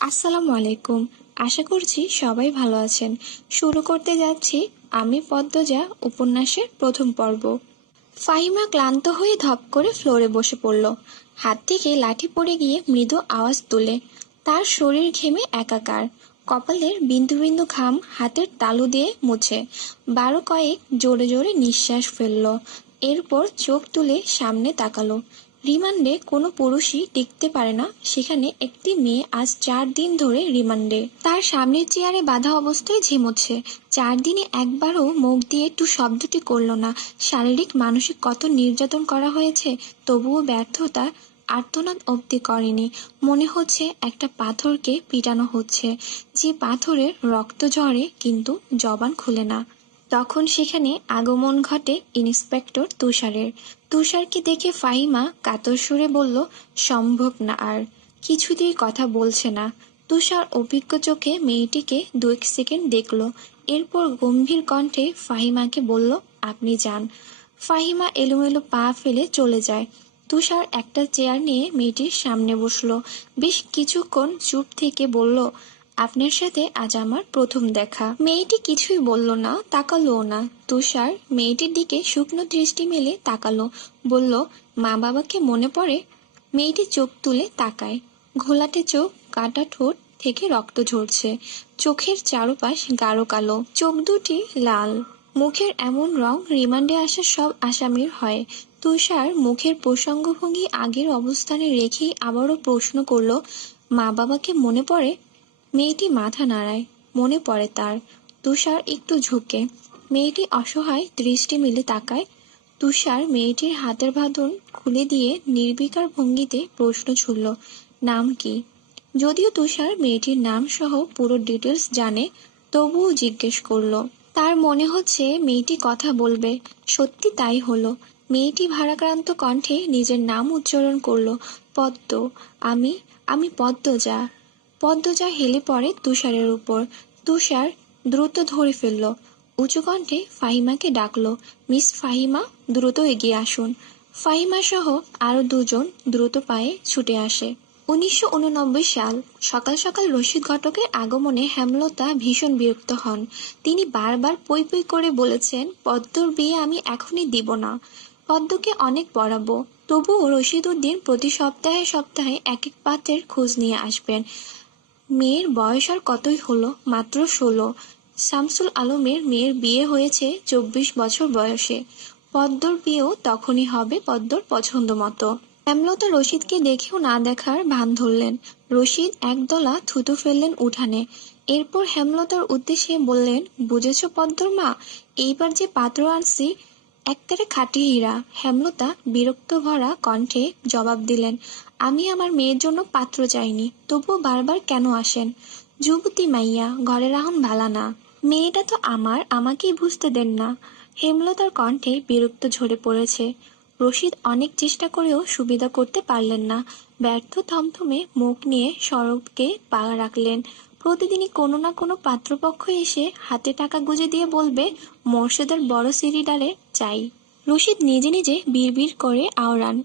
আসসালামু আলাইকুম। আশা করছি সবাই ভালো আছেন। শুরু করতে যাচ্ছি আমি পদ্মজা উপন্যাসের প্রথম পর্ব। ফাহিমা ক্লান্ত হয়ে ধপ করে ফ্লোরে বসে পড়ল। হাত থেকে লাঠি পড়ে গিয়ে মৃদু আওয়াজ তোলে। তার শরীর ঘেমে একাকার। কপালের বিন্দু বিন্দু ঘাম হাতের তালু দিয়ে মুছে 12 কয়েক জোরে জোরে নিঃশ্বাস ফেলল। এরপর চোখ তুলে সামনে তাকালো। রিমান্ডে কোনো পুরুষই টিকতে পারে না, সেখানে একটি মেয়ে আজ 4 দিন ধরে রিমান্ডে। তার সামনের চেয়ারে বাঁধা অবস্থায় ঝিমোচ্ছে। 4 দিনে একবারও মুখ দিয়ে একটু শব্দটি করল না। শারীরিক মানসিক কত নির্যাতন করা হয়েছে, তবুও ব্যর্থতা আর্তনাদ অবধি করেনি। মনে হচ্ছে একটা পাথরকে পিটানো হচ্ছে, যে পাথরের রক্ত ঝরে কিন্তু জবান খুলে না। তখন সেখানে আগমন ঘটে ইন্সপেক্টর তুষারের। তুষারকে দেখে ফাহিমা কাতর সুরে বলল, সম্ভব না। আর কিছুতেই কথা বলছে না। তুষার অভিজ্ঞ চোখে মেয়েটিকে 2 সেকেন্ড দেখল, এরপর গম্ভীর কণ্ঠে ফাহিমাকে বলল, আপনি যান। ফাহিমা এলোমেলো পা ফেলে চলে যায়। তুষার একটা চেয়ার নিয়ে মেয়েটির সামনে বসলো। বেশ কিছুক্ষণ চুপ থেকে বলল, আপনার সাথে আজ আমার প্রথম দেখা। মেয়েটি কিছুই বলল না, তাকালোও না। তুষার মেয়েটির দিকে শুকনো দৃষ্টি মেলে তাকালো, বলল, মা বাবাকে মনে পড়ে? মেয়েটি চোখ তুলে তাকায়। ঘোলাটে চোখ, কাটা ঠোঁট থেকে রক্ত ঝরছে। চোখের চারপাশ গাঢ় কালো, চোখ দুটি লাল। মুখের এমন রং রিমান্ডে আসা সব আসামির হয়। তুষার মুখের প্রসঙ্গভঙ্গি আগের অবস্থানে রেখেই আবারও প্রশ্ন করল, মা বাবাকে মনে পড়ে? মেয়েটি মাথা নাড়ায়, মনে পড়ে তার। তুষার একটু ঝুঁকে। মেয়েটি অসহায় দৃষ্টি মেলে তাকায়। তুষার মেয়েটির হাতের বাঁধন খুলে দিয়ে নির্বিকার ভঙ্গিতে প্রশ্ন ছুড়ল, নাম কি? যদিও তুষার মেয়েটির নাম সহ পুরো ডিটেলস জানে, তবুও জিজ্ঞেস করল। তার মনে হচ্ছে মেয়েটি কথা বলবে। সত্যি তাই হলো। মেয়েটি ভারাক্রান্ত কণ্ঠে নিজের নাম উচ্চারণ করল, পদ্ম। আমি আমি পদ্মজা। পদ্মজা হেলে পড়ে তুষারের উপর। তুষার দ্রুত ধরে ফেলল। উঁচু কণ্ঠে ফাহিমাকে ডাকল, মিস ফাহিমা, দ্রুত এগিয়ে আসুন। ফাহিমা সহ আরো 2 জন দ্রুত পায়ে ছুটে আসে। 1989 সাল। সকাল সকাল রশিদ ঘটকের আগমনে হেমলতা ভীষণ বিরক্ত হন। তিনি বারবার পই পই করে বলেছেন, পদ্মর বিয়ে আমি এখনই দিব না। পদ্মকে অনেক পড়াবো। তবুও রশিদ উদ্দিন প্রতি সপ্তাহে সপ্তাহে এক এক পাত্রের খোঁজ নিয়ে আসবেন। মেয়ের বয়স আর কতই হলো, মাত্র 16। শামসুল আলমের মেয়ের বিয়ে হয়েছে 24 বছর বয়সে। পদ্মর বিয়েও তখনই হবে পদ্মর পছন্দ মতো। হেমলতা রশিদকে দেখেও না দেখার ভান ধরলেন। রশিদ একদলা থুতু ফেললেন উঠানে। এরপর হেমলতার উদ্দেশ্যে বললেন, বুঝেছ পদ্মর মা, এইবার যে পাত্র আনছি এক্কেবারে খাঁটি হীরা। হেমলতা বিরক্ত ভরা কণ্ঠে জবাব দিলেন, আমি আমার মেয়ের জন্য পাত্র চাইনি, তবুও বারবার কেন আসেন? যুবতী মাইয়া, ঘরে রাহন ভালা না। মেয়েটা তো আমার, আমাকেই বুঝতে দেন না। হেমলতার কণ্ঠে বিরক্ত ঝরে পড়েছে। রশিদ অনেক চেষ্টা করেও সুবিধা করতে পারলেন না। ব্যর্থ থমথমে মুখ নিয়ে সড়কে পা রাখলেন। প্রতিদিনই কোনো না কোনো পাত্রপক্ষ এসে হাতে টাকা গুঁজে দিয়ে বলবে, মোর্শেদের বড় সিরিডারে চাই। রশিদ নিজে নিজে বিড়বিড় করে আওড়ান,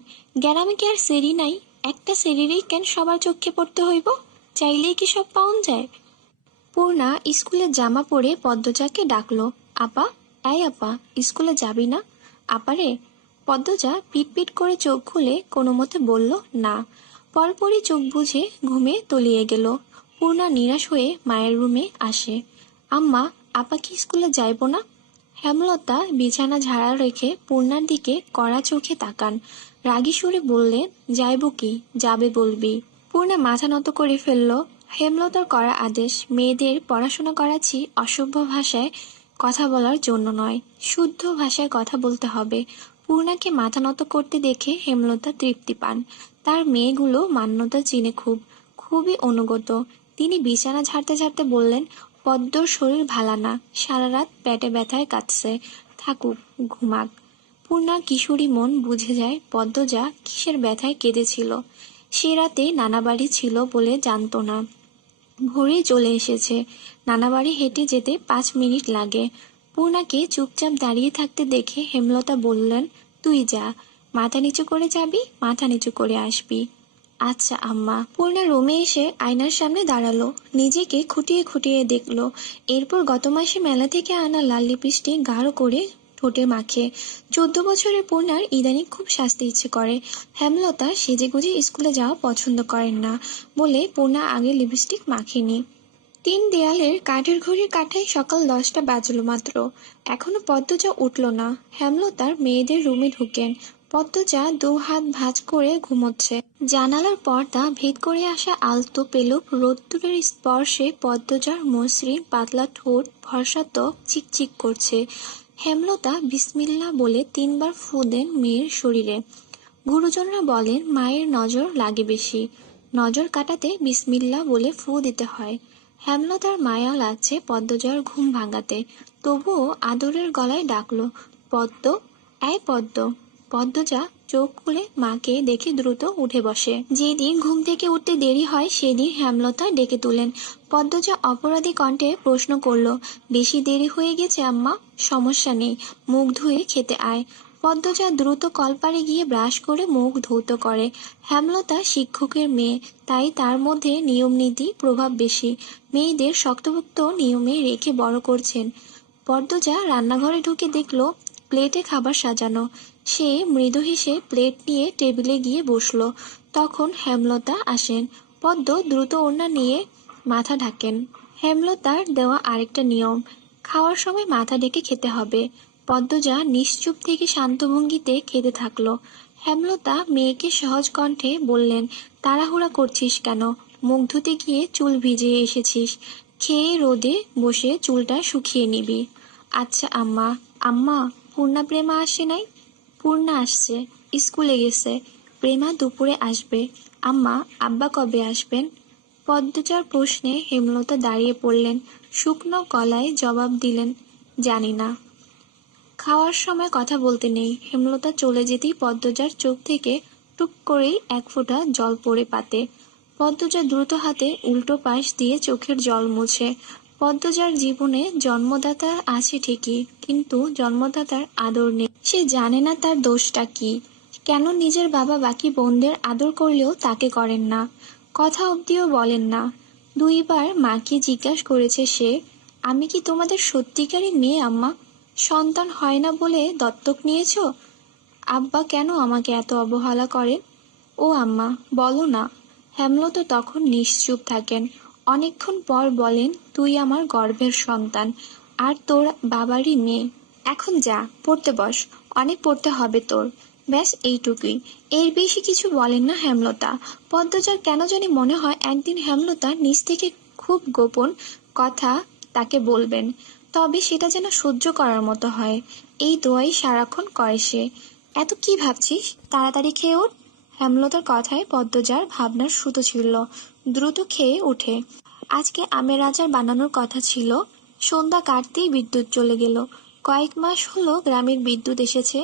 গ্রামে কি আর সেরি নাই? একটা সেরিরেই কেন সবার চোখে পড়তে হইব? চাইলেই কি সব পাওন যায়? পূর্ণা স্কুলের জামা পরে পদ্মজাকে ডাকলো, আপা, এই আপা, স্কুলে যাবি না? আপারে। পদ্মজা পিটপিট করে চোখ খুলে কোনো মতে বলল, না। পরপরই চোখ বুজে ঘুমে তলিয়ে গেল। পূর্ণা নিরাশ হয়ে মায়ের রুমে আসে। আম্মা, আপা কি স্কুলে যাইব না? হেমলতা বিছানা ঝাড়া রেখে পূর্ণার দিকে কড়া চোখে তাকান। রাগী সুরে বললেন, যাইব কি, যাবে বলবি। পূর্ণা মাথা নত করে ফেলল। হেমলতার করা আদেশ, মেয়েদের পড়াশোনা করাচ্ছি অসভ্য ভাষায় কথা বলার জন্য নয়, শুদ্ধ ভাষায় কথা বলতে হবে। পূর্ণাকে মাথা নত করতে দেখে হেমলতা তৃপ্তি পান। তার মেয়েগুলো মান্যতা চিনে খুবই অনুগত। তিনি বিছানা ঝাড়তে ঝাড়তে বললেন, পদ্মর শরীর ভালা না, সারা রাত পেটে ব্যথায় কাটছে, থাকুক, ঘুমাক। পূর্ণার কিশোরী মন বুঝে যায় পদ্মজা কিসের ব্যথায় কেঁদেছিল। সে রাতে নানাবাড়ি ছিল বলে জানতো না। ভোরে চলে এসেছে। নানাবাড়ি হেঁটে যেতে 5 মিনিট লাগে। পূর্ণাকে চুপচাপ দাঁড়িয়ে থাকতে দেখে হেমলতা বললেন, তুই যা, মাথা নিচু করে যাবি, মাথা নিচু করে আসবি। আচ্ছা আম্মা। পূর্ণা রুমে এসে আয়নার সামনে দাঁড়ালো, নিজেকে খুঁটিয়ে খুঁটিয়ে দেখলো। এরপর গত মাসে মেলা থেকে আনা লাল লিপস্টিক গাঢ় করে ঠোঁটে মাখে। 14 বছরের পূর্ণার ইদানিং খুব সাজতে ইচ্ছে করে। হেমলতা সেজেগুজে স্কুলে যাওয়া পছন্দ করেন না বলে পূর্ণা আগে লিপস্টিক মাখেনি। তিন দেয়ালের কাঠের ঘড়ির কাঁটায় সকাল 10টা বাজলো মাত্র। এখনো পদ্মজা উঠল না। হেমলতার মেয়েদের রুমে ঢুকেন। পদ্মজা দু হাত ভাঁজ করে ঘুমোচ্ছে। জানালার পর্দা ভেদ করে আসা আলতো পেলব রোদ্দুরের স্পর্শে পদ্মজার মসৃণ পাতলা ঠোঁট ভরসা ত্বক চিকচিক করছে। হেমলতা বিসমিল্লাহ বলে 3বার ফু দেন মেয়ের শরীরে। গুরুজনরা বলেন মায়ের নজর লাগে বেশি, নজর কাটাতে বিসমিল্লাহ বলে ফু দিতে হয়। হেমলতার মায়া লাগছে পদ্মজার ঘুম ভাঙাতে, তবুও আদরের গলায় ডাকলো, পদ্ম, এই পদ্ম। পদ্মজা চোখ খুলে মাকে দেখে দ্রুত উঠে বসে। যেদিন ঘুম থেকে উঠতে দেরি হয় সেদিন হেমলতা ডেকে তুলেন। পদ্মজা অপরাধী কণ্ঠে প্রশ্ন করলো, বেশি দেরি হয়ে গেছে আম্মা? সমস্যা নেই, মুখ ধুয়ে খেতে আয়। পদ্মজা দ্রুত কলপারে গিয়ে ব্রাশ করে মুখ ধৌত করে। হেমলতা শিক্ষকের মেয়ে, তাই তার মধ্যে নিয়ম নীতি প্রভাব বেশি। মেয়েদের শক্তপোক্ত নিয়মে রেখে বড় করছেন। পদ্মজা রান্নাঘরে ঢুকে দেখলো প্লেটে খাবার সাজানো। সে মৃদু হেসে প্লেট নিয়ে টেবিলে গিয়ে বসলো। তখন হেমলতা আসেন। পদ্ম দ্রুত ওড়না নিয়ে মাথা ঢাকেন। হেমলতার দেওয়া আরেকটা নিয়ম, খাওয়ার সময় মাথা ঢেকে খেতে হবে। পদ্মজা নিশ্চুপ থেকে শান্ত ভঙ্গিতে খেতে থাকলো। হেমলতা মেয়েকে সহজ কণ্ঠে বললেন, তাড়াহুড়া করছিস কেন? মুখ ধুতে গিয়ে চুল ভিজিয়ে এসেছিস, খেয়ে রোদে বসে চুলটা শুকিয়ে নিবি। আচ্ছা আম্মা। আম্মা, পূর্ণা প্রেমা আসে নাই? পূর্ণা আসছে, স্কুলে গেছে। প্রেমা দুপুরে আসবে। আম্মা, আব্বা কবে আসবেন? পদ্মজার প্রশ্নে হেমলতা দাঁড়িয়ে পড়লেন। শুকনো গলায় জবাব দিলেন, জানি না। খাওয়ার সময় কথা বলতে নেই। হেমলতা চলে যেতেই পদ্মজার চোখ থেকে টুপ করেই এক ফোঁটা জল পড়ে পাতে। পদ্মজা দ্রুত হাতে উল্টো পাশ দিয়ে চোখের জল মুছে। পদ্মজার জীবনে জন্মদাতা আছে ঠিকই, কিন্তু জন্মদাতার আদর নেই। সে জানে না তার দোষটা কি, কেন নিজের বাবা বাকি বোনদের আদর করলেও তাকে করেন না, কথা অবধিও বলেন না। 2বার মাকে জিজ্ঞাসা করেছে সে, আমি কি তোমাদের সত্যিকারই মেয়ে আম্মা? সন্তান হয় না বলে দত্তক নিয়েছো? আব্বা কেন আমাকে এত অবহেলা করেন? ও আম্মা, বলো না। হেমলতা তখন নিশ্চুপ থাকেন। অনেকক্ষণ পর বলেন, তুই আমার গর্ভের সন্তান, আর তোর বাবারই মেয়ে। এখন যা, পড়তে বস, অনেক পড়তে হবে তোর। ব্যাস এইটুকুই, এর বেশি কিছু বলেন না হেমলতা। পদ্মজার কেন জানি মনে হয় একদিন হেমলতা নিজ থেকে খুব গোপন কথা তাকে বলবেন, তবে সেটা যেন সহ্য করার মতো হয়। এই দোয়াই সারাক্ষণ করে সে। এত কি ভাবছিস, তাড়াতাড়ি খেয়ে ওঠ। হেমলতার কথায় পদ্মজার ভাবনার সুতো ছিল। দ্রুত খেয়ে ওঠে। আজকে আমের আচার বানানোর কথা ছিল। সন্ধ্যা কাটতেই বিদ্যুৎ চলে গেল। কয়েক মাস হলো গ্রামের বিদ্যুৎ এসেছে।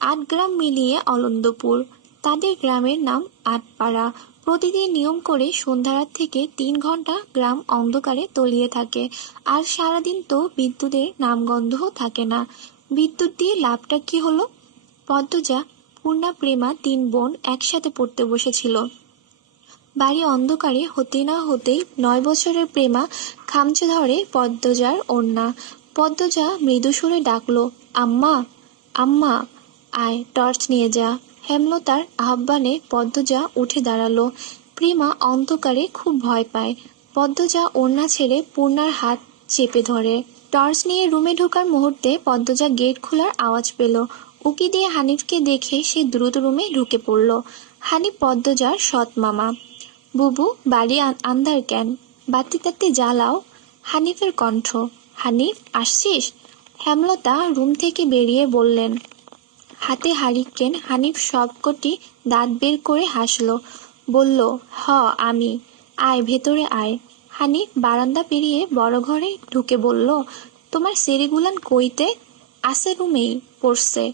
8 গ্রাম মিলিয়ে অলন্দপুর। তাদের গ্রামের নাম আটপাড়া। প্রতিদিন নিয়ম করে সন্ধ্যারাত থেকে 3 ঘন্টা গ্রাম অন্ধকারে তলিয়ে থাকে। আর সারাদিন তো বিদ্যুতের নামগন্ধও থাকে না। বিদ্যুৎ দিয়ে লাভটা কি হলো? পদ্মজা, পূর্ণা, প্রেমা 3 বোন একসাথে পড়তে বসেছিল। বাড়ি অন্ধকারে হতে না হতেই 9 বছরের প্রেমা খামচে ধরে পদ্মজার ওড়না। পদ্মজা মৃদু সুরে ডাকলো, আম্মা, আম্মা, আয় টর্চ নিয়ে যা। হেমলতার আহ্বানে পদ্মজা উঠে দাঁড়ালো। প্রেমা অন্ধকারে খুব ভয় পায়। পদ্মজা ওড়না ছেড়ে পূর্ণার হাত চেপে ধরে। টর্চ নিয়ে রুমে ঢোকার মুহূর্তে পদ্মজা গেট খোলার আওয়াজ পেল। উকি দিয়ে হানিফকে দেখে সে দ্রুত রুমে ঢুকে পড়ল। হানিফ পদ্মজার সৎ মামা। বুবু, বাড়ি আন্ধার কেন? বাতি টাতি জ্বালাও। হানিফের কণ্ঠ। হানিফ, আসছিস? হেমলতা রুম থেকে বেরিয়ে বললেন। হাতে হারিকেন। হানিফ সবকটি দাঁত বের করে হাসল। বলল, হ আমি। আয় ভেতরে আয়। হানিফ বারান্দা পেরিয়ে বড় ঘরে ঢুকে বলল, তোমার সেরিগুলান কইতে? আছে রুমেই, পড়ছে।